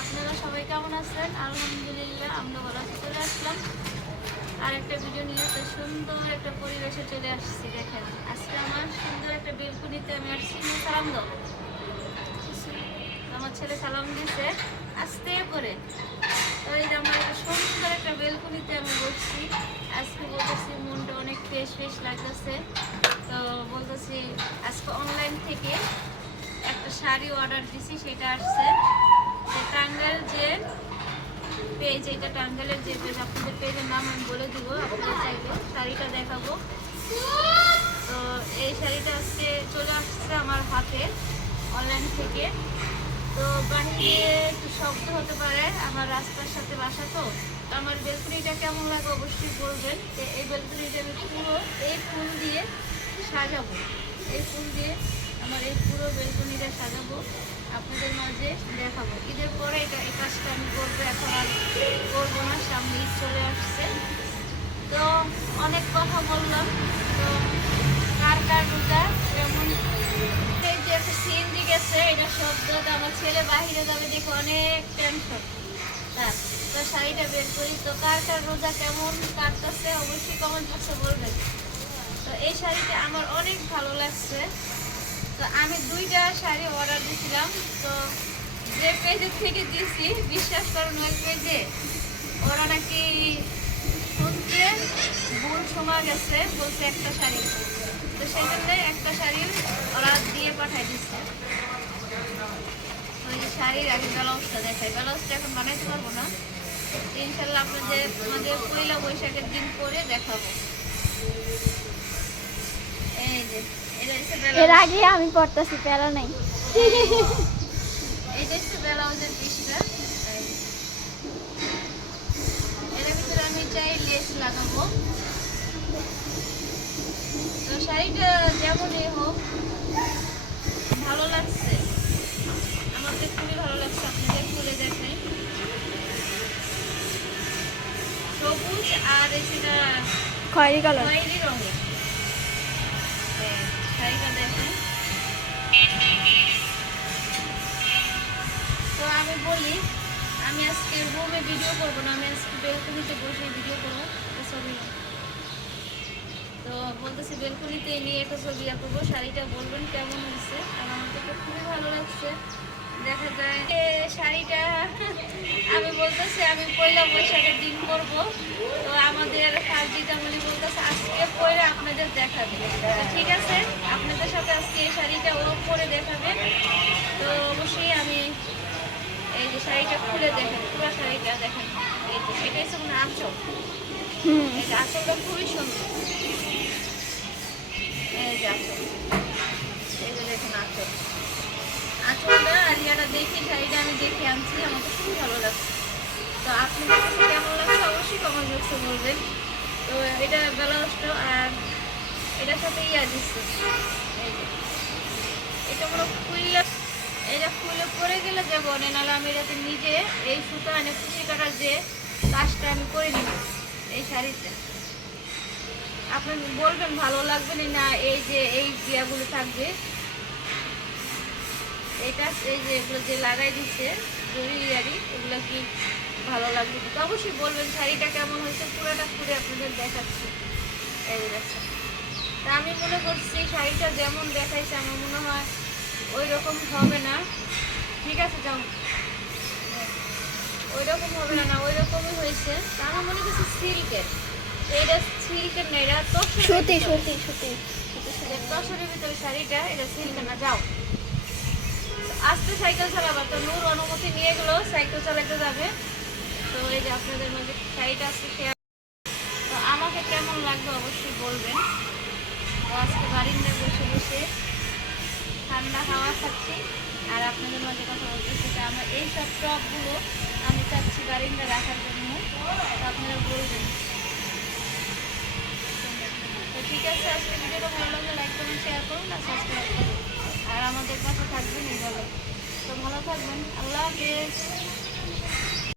আপনারা সবাই কেমন আছেন? আলহামদুলিল্লাহ, আমরা ভালো আছি। চলে আসলাম আর একটা ভিডিও নিয়ে। তো সুন্দর একটা পরিবেশে চলে আসছি, দেখেন। আজকে আমার সুন্দর একটা বেলকুনিতে আমি আসছি। সালাম দাও। আমার ছেলে সালাম দিছে। আস্তে করে। যে আমার সুন্দর একটা বেলকুনিতে আমি বসছি। আজকে বলতেছি, মনটা অনেক ফ্রেশ ফ্রেশ লাগতেছে। তো বলতেছি, আজকে অনলাইন থেকে একটা শাড়ি অর্ডার দিছি, সেটা আসছে। টাঙ্গাইল যে পেজ এটা টাঙ্গাইলের যে পেজ আপনাদের পেজের নাম আমি বলে দিব আপনাদের চাইলে শাড়িটা দেখাবো। তো এই শাড়িটা আজকে চলে আসছে আমার হাতে অনলাইন থেকে। তো বাহিরে একটু শব্দ হতে পারে, আমার রাস্তার সাথে বাসা তো। আমার বেলকুনিটা কেমন লাগে অবশ্যই বলবেন। যে এই বেলকুনিটা আমি পুরো এই ফুল দিয়ে সাজাবো। এই ফুল দিয়ে আমার এই পুরো বেলকুনিটা সাজাবো, আপনাদের মাঝে দেখাবো। ঈদের পরে এটা এই কাজটা আমি করব, এখন আর করব না, সামনে ঈদ চলে আসছে। তো অনেক কথা বললাম। তো কার কার রোজা কেমন এই যে একটা সিএনজি গেছে, এটা শব্দ তো আমার ছেলে বাহিরে যাবে দেখে অনেক টেনশন তার তো শাড়িটা বের করি। তো কার কার রোজা কেমন কাটতেছে, অবশ্যই কমেন্ট বক্সে বলবেন। তো এই শাড়িটা আমার অনেক ভালো লাগছে। তো আমি দুইটা শাড়ি অর্ডার দিয়েছিলাম তো যে পেজের থেকে দিয়েছি বিশ্বাস করুন ওই পেজে ওরা নাকি শুনতে ভুল সময় গেছে, বলছে একটা শাড়ি। তো সেই একটা শাড়ি ওরা দিয়ে পাঠাই দিচ্ছে ওই শাড়ির আগে ব্লাউজটা দেখাই। ব্লাউজটা এখন বানাইতে পারব না। ইনশাল্লাহ আপনাদের, আমাদের পয়লা বৈশাখের দিন করে দেখাবো। এই যে। এর আগে আমি পড়তেছি প্যারা নাই। এইটা হচ্ছে ব্লাউজের পিসটা এর ভিতরে আমি চাই লেস লাগাবো। তো শাড়িটা যেমনই হোক ভালো লাগছে। আমার তো খুবই ভালো লাগছে আপনাদের খুলে দেখাই। সবুজ আর সেটা খয়েরি কালার। খয়েরি রঙের। শাড়িটা দেখেন তো আমি বলি, আমি আজকে রুমে ভিডিও করব না, আমি আজকে বেলকুনিতে বসে ভিডিও করব ছবি। তো বলতেছি বেলকুনিতে নিয়ে একটা ছবি আঁকবো, শাড়িটা বলবেন কেমন হয়েছে? আর আমার তো খুবই ভালো লাগছে। দেখা যায় শাড়িটা, আমি বলতেছি আমি পয়লা বৈশাখের দিন করব। আমাদের বলি বলতেছে আজকে পরে আপনাদের দেখাবে। ঠিক আছে আপনাদের সাথে আজকে এই শাড়িটা ও পরে দেখাবে। তো অবশ্যই আমি এই যে শাড়িটা খুলে দেখেন পুরো শাড়িটা দেখেন। এই যে এটা হচ্ছে কোনো আঁচল। আঁচলটা খুবই সুন্দর। এই যে আঁচল। এই যে দেখুন আঁচল। আঁচলটা আর ইয়াটা দেখি শাড়িটা আমি দেখে আনছি আমার তো খুবই ভালো লাগছে। তো আপনাদের কাছে অবশ্যই কমেন্ট বলবেন। তো এটা ব্লাউজটা আর এটার সাথে ইয়া দিচ্ছে এটা মনে খুললে এটা খুলে পরে গেলে যে নাহলে আমি এটাতে নিজে এই সুতো এনে কুচি কাটার যে কাজটা আমি করে নিব এই শাড়িতে আপনি বলবেন ভালো লাগবে না, এই যে এই বিয়াগুলো থাকবে। এটা এই যে এগুলো যে লাগাই দিচ্ছে জরি ইয়ারি এগুলো কি ভালো লাগবে তো অবশ্যই বলবেন শাড়িটা কেমন হয়েছে পুরোটা খুলে আপনাদের দেখাচ্ছি। এই দেখছেন। তা আমি মনে করছি শাড়িটা যেমন দেখাইছে আমার মনে হয় ওই রকম হবে না। ঠিক আছে যাও। ওই রকম হবে না না ওই রকমই হয়েছে। তা আমার মনে করছে সিল্কের। এটা সিল্কের না এটা তসরের সত্যি সত্যি সুতি সুতি ভিতরে শাড়িটা এটা সিল্কের না যাও। আস্তে সাইকেল চালাবার তো নূর অনুমতি নিয়ে গেলো সাইকেল চালাতে যাবে। তো এই যে আপনাদের মধ্যে শাড়িটা আজকে শেয়ার তো আমাকে কেমন লাগবে অবশ্যই বলবেন। তো আজকে বাড়ির নিয়ে বসে বসে ঠান্ডা হাওয়া খাচ্ছি। আর আপনাদের মাঝে কথা বলতেছি যে আমার এই সব টপগুলো আমি চাচ্ছি বারিন্দা রাখার জন্য। আপনারা বলবেন। তো ঠিক আছে, আজকে ভিডিওটা ভালো লাগলে লাইক করুন শেয়ার করুন আর সাবস্ক্রাইব করুন। আর আমাদের পাশে থাকবেন এই তো ভালো থাকবেন। আল্লাহ হাফেজ।